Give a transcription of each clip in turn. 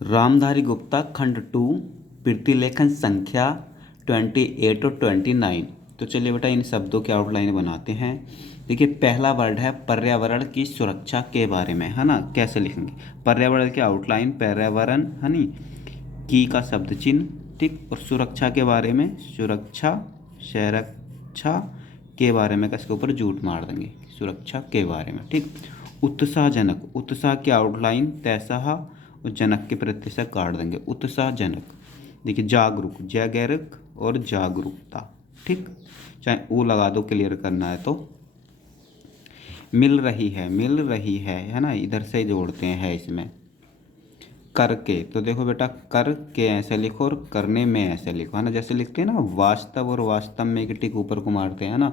रामधारी गुप्ता खंड 2 प्रतिलेखन संख्या 28 और 29। तो चलिए बेटा इन शब्दों की आउटलाइन बनाते हैं। देखिए पहला वर्ड है पर्यावरण की सुरक्षा के बारे में, है ना। कैसे लिखेंगे पर्यावरण की आउटलाइन, पर्यावरण है नी की का शब्द चिन्ह, ठीक। और सुरक्षा के बारे में सुरक्षा, संरक्षा के बारे में इसके ऊपर जूट मार देंगे, सुरक्षा के बारे में, ठीक। उत्साहजनक, उत्साह की आउटलाइन तैसाह और जनक के प्रत्यय से काट देंगे। उत्साहजनक। देखिए जागरूक, जागरूक और जागरूकता, ठीक। चाहे वो लगा दो क्लियर करना है तो। मिल रही है, मिल रही है ना, इधर से जोड़ते हैं इसमें। करके, तो देखो बेटा कर के ऐसे लिखो और करने में ऐसे लिखो, है ना। जैसे लिखते हैं ना वास्तव और वास्तव में एक टिक ऊपर को मारते हैं ना,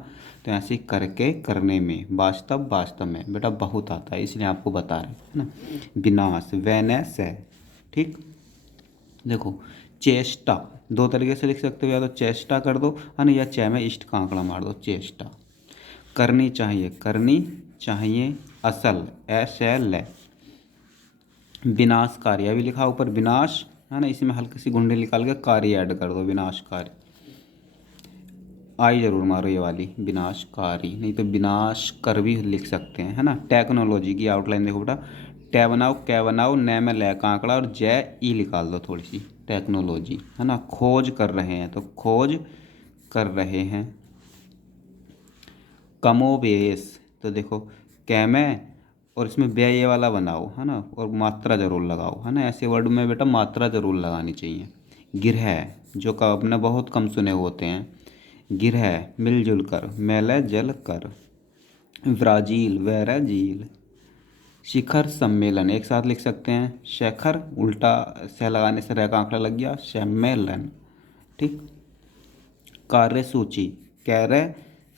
तो ऐसे ही करके करने में, वास्तव वास्तव में बेटा बहुत आता है, इसलिए आपको बता रहे हैं, है ना। विनाश, वैनस है, ठीक। देखो चेष्टा, दो तरीके से लिख सकते हो, या तो चेष्टा कर दो, है ना, या चे में इष्ट का आंकड़ा मार दो, चेष्टा। करनी चाहिए, करनी चाहिए, असल, ऐशल। विनाशकारी, अभी लिखा ऊपर विनाश, है ना, इसमें हल्की सी गुंडे निकाल के कार्य ऐड कर दो, विनाशकारी। आई जरूर मारो ये वाली, विनाशकारी, नहीं तो विनाश कर भी लिख सकते हैं, है ना। टेक्नोलॉजी की आउटलाइन देखो बेटा, टे बनाओ, कै बनाओ, नै में लै का आंकड़ा और जय ई निकाल दो थोड़ी सी, टेक्नोलॉजी, है ना। खोज कर रहे हैं तो खोज कर रहे हैं। कमोबेश, तो देखो कैमे और इसमें व्यय ये वाला बनाओ, है ना, और मात्रा जरूर लगाओ, है ना। ऐसे वर्ड में बेटा मात्रा जरूर लगानी चाहिए। गिरह, जो का आपने बहुत कम सुने होते हैं, गिरह मिलजुल कर, मेले जल कर। Brazil, Brazil. शिखर सम्मेलन, एक साथ लिख सकते हैं, शेखर उल्टा से लगाने से रह का आंकड़ा लग गया, सम्मेलन, ठीक। कार्य सूची, कार्य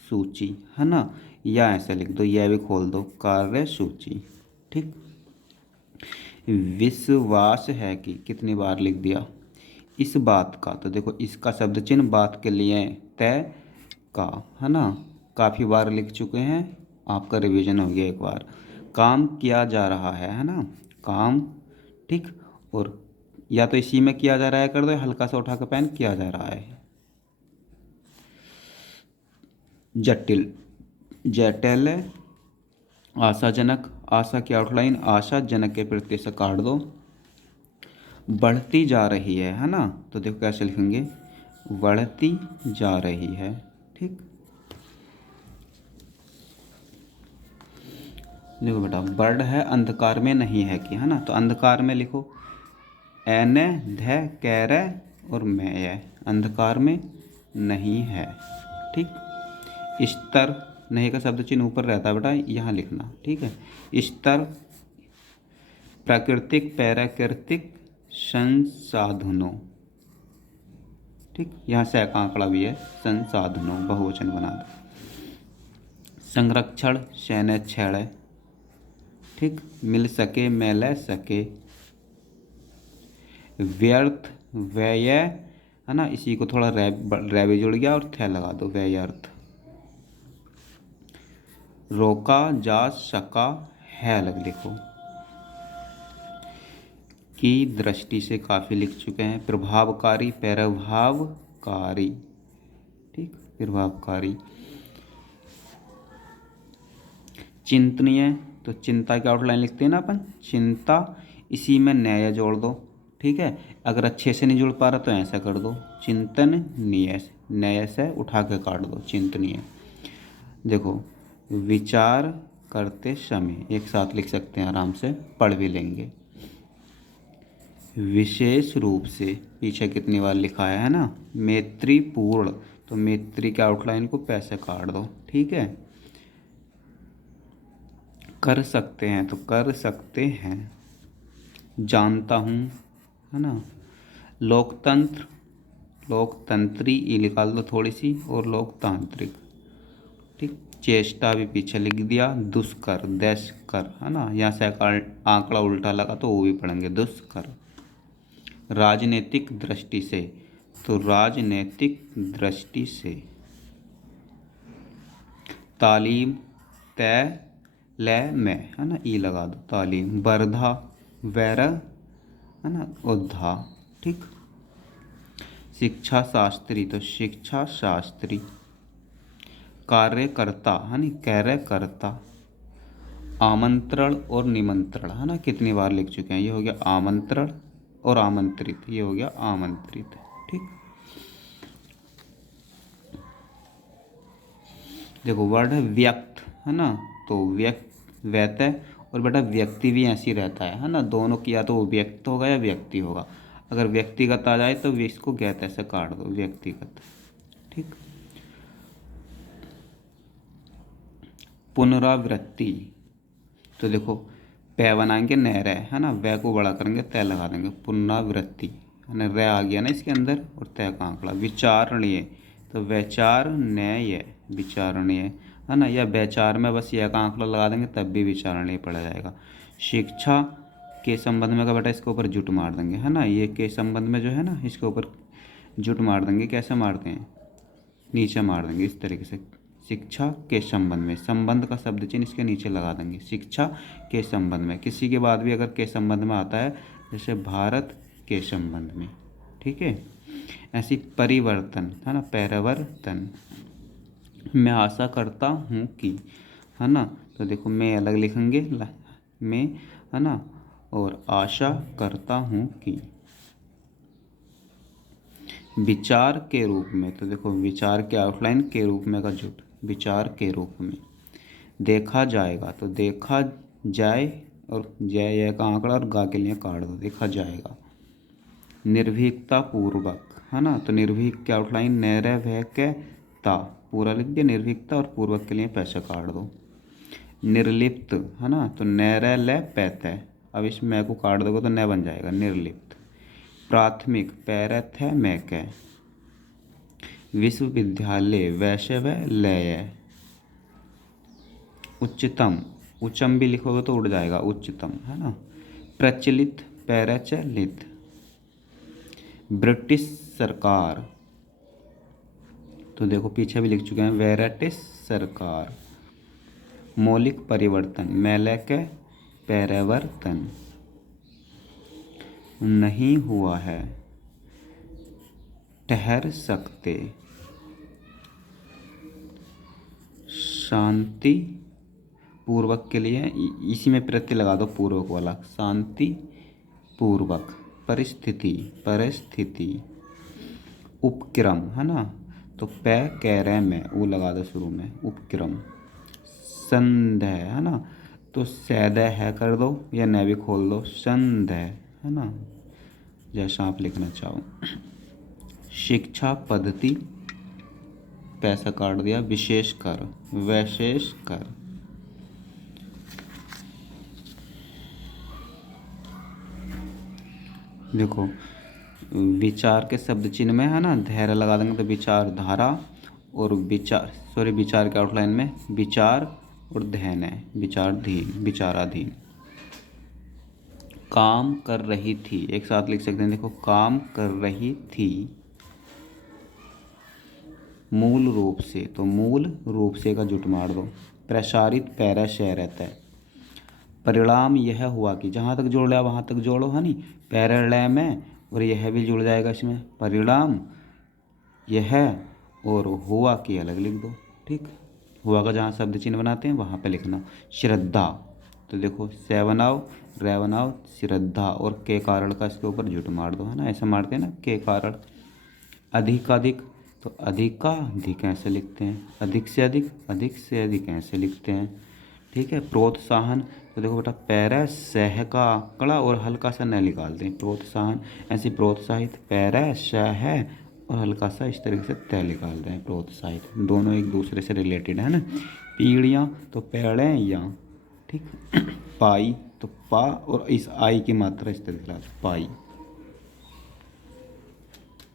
सूची, है ना, या ऐसे लिख दो, यह भी खोल दो, कार्य सूची, ठीक। विश्वास है कि, कितनी बार लिख दिया, इस बात का, तो देखो इसका शब्द चिन्ह बात के लिए तय का, है ना, काफ़ी बार लिख चुके हैं, आपका रिवीजन हो गया एक बार। काम किया जा रहा है ना, काम, ठीक। और या तो इसी में किया जा रहा है कर दो, हल्का सा उठा के पेन किया जा रहा है। जटिल, जटिल। आशाजनक, आशा की आउटलाइन आशाजनक के प्रत्यय से काट दो। बढ़ती जा रही है ना, तो देखो कैसे लिखेंगे, बढ़ती जा रही है, ठीक। देखो बेटा बर्ड है, अंधकार में नहीं है कि, है ना, तो अंधकार में लिखो एन ध कैर और मैं है, अंधकार में नहीं है, ठीक। स्तर, नहीं का शब्द चिन्ह ऊपर रहता है बेटा, यहाँ लिखना, ठीक है। स्तर, प्राकृतिक, प्राकृतिक संसाधनों, ठीक। यहाँ से का आंकड़ा भी है, संसाधनों बहुवचन बना दो। संरक्षण, सैन्य छेड़, ठीक। मिल सके, मिल सके। व्यर्थ, व्यय, है ना, इसी को थोड़ा रैवे जुड़ गया और थे लगा दो, व्यर्थ। रोका जा सका है लग लिखो, की दृष्टि से काफ़ी लिख चुके हैं। प्रभावकारी, प्रभावकारी, ठीक, प्रभावकारी। चिंतनीय, तो चिंता की आउटलाइन लिखते हैं ना अपन, चिंता, इसी में न्याय जोड़ दो, ठीक है। अगर अच्छे से नहीं जुड़ पा रहा तो ऐसा कर दो, चिंतन न्याय, न्याय से उठा के काट दो, चिंतनीय। देखो विचार करते समय, एक साथ लिख सकते हैं, आराम से पढ़ भी लेंगे। विशेष रूप से, पीछे कितनी बार लिखा है ना, मैत्रीपूर्ण, तो मैत्री के आउटलाइन को पैसे काट दो, ठीक है। कर सकते हैं तो कर सकते हैं, जानता हूँ, है ना। लोकतंत्र, लोकतंत्री ये निकाल दो थोड़ी सी, और लोकतांत्रिक, ठीक। चेष्टा भी पीछे लिख दिया। दुष्कर, देशकर, है ना, यहाँ से आंकड़ा उल्टा लगा तो वो भी पढ़ेंगे, दुष्कर। राजनीतिक दृष्टि से, तो राजनीतिक दृष्टि से। तालीम, तय ले में, है ना, ई लगा दो, तालीम। वर्धा, वैर, है ना, और धा। ठीक। शिक्षा शास्त्री तो शिक्षा शास्त्री। कार्यकर्ता है नी, कार्यकर्ता। आमंत्रण और निमंत्रण है ना, कितनी बार लिख चुके हैं। ये हो गया आमंत्रण और आमंत्रित, ये हो गया आमंत्रित। ठीक। देखो वर्ड है व्यक्त, है ना, तो व्यक्त व्यतय और बेटा व्यक्ति भी ऐसे ही रहता है ना, दोनों की या तो वो व्यक्त होगा या व्यक्ति होगा। अगर व्यक्तिगत आ जाए तो इसको ज्ञात ऐसे काट दो, व्यक्तिगत। ठीक। पुनरावृत्ति तो देखो पै बनाएंगे नहर है ना, वै को बड़ा करेंगे तय लगा देंगे, पुनरावृत्ति है ना, रै आ गया ना इसके अंदर और तय का आंकड़ा। विचारणीय तो वैचार न्याय विचारणीय है ना, या वैचार में बस यह का आंकड़ा लगा देंगे तब भी विचारणीय पड़ा जाएगा। शिक्षा के संबंध में का बेटा इसके ऊपर जुट मार देंगे, है ना, ये के संबंध में जो है ना इसके ऊपर जुट मार देंगे। कैसे मारते हैं, नीचे मार देंगे इस तरीके से। शिक्षा के संबंध में, संबंध का शब्द चिन्ह इसके नीचे लगा देंगे। शिक्षा के संबंध में, किसी के बाद भी अगर के संबंध में आता है, जैसे भारत के संबंध में। ठीक है। ऐसी परिवर्तन है ना, परिवर्तन। मैं आशा करता हूँ कि, है ना, तो देखो मैं अलग लिखेंगे मैं, है ना, और आशा करता हूँ कि। विचार के रूप में तो देखो विचार के आउटलाइन के रूप में का जुट, विचार के रूप में। देखा जाएगा तो देखा जाए और जय यह का आंकड़ा और गा के लिए काट दो, देखा जाएगा। निर्भीकता पूर्वक है ना, तो निर्भीक के आउटलाइन नैर भय के ता पूरा लिख दिया, निर्भीकता और पूर्वक के लिए पैसा काट दो। निर्लिप्त है ना, तो नैर ल पैतः, अब इस मैं को काट दोगे तो न बन जाएगा निर्लिप्त। प्राथमिक पैरथ है मैं कै। विश्वविद्यालय वैश्य व लय। उच्चतम, उच्चम भी लिखोगे तो उड़ जाएगा उच्चतम, है ना। प्रचलित पैराचलित। ब्रिटिश सरकार तो देखो पीछे भी लिख चुके हैं, वेराटिस सरकार। मौलिक परिवर्तन मेले के परिवर्तन। नहीं हुआ है, ठहर सकते। शांति पूर्वक के लिए इसी में प्रत्यय लगा दो पूर्वक वाला, शांति पूर्वक। परिस्थिति परिस्थिति। उपक्रम है ना, तो पै कह रहे में वो लगा दो शुरू में, उपक्रम। संदेह है ना, तो सैदय है कर दो या न भी खोल दो, संदेह है ना, जैसा आप लिखना चाहो। शिक्षा पद्धति पैसा काट दिया, विशेष कर वैशेष कर। देखो विचार के शब्द चिन्ह में है ना धैर्य लगा देंगे तो विचार धारा, और विचार के आउटलाइन में विचार और धैन है, विचारधीन विचाराधीन। काम कर रही थी एक साथ लिख सकते हैं, देखो काम कर रही थी। मूल रूप से तो मूल रूप से का जुट मार दो। प्रसारित पैरा शह रहता है। परिणाम यह हुआ कि, जहाँ तक जोड़ लिया वहाँ तक जोड़ो, है नी, पैरलय में, और यह भी जुड़ जाएगा इसमें। परिणाम यह और हुआ की अलग लिख दो। ठीक। हुआ का जहाँ शब्द चिन्ह बनाते हैं वहाँ पे लिखना। श्रद्धा तो देखो से बनाओ रे बनाओ श्रद्धा, और के कारण का इसके ऊपर जुट मार दो, है ना, ऐसा मारते हैं ना के कारण। अधिकाधिक तो अधिकाधिक ऐसे लिखते हैं। अधिक से अधिक ऐसे लिखते हैं। ठीक है। प्रोत्साहन तो देखो बेटा पैरा सह का कड़ा और हल्का सा न निकालते हैं, प्रोत्साहन ऐसे प्रोत्साहित, पैरा सह और हल्का सा इस तरीके से तय निकालते हैं, प्रोत्साहित। दोनों एक दूसरे से रिलेटेड है ना। पीढ़ियाँ तो पेड़े या, ठीक। पाई तो पा और इस आई की मात्रा इस तरीके से पाई।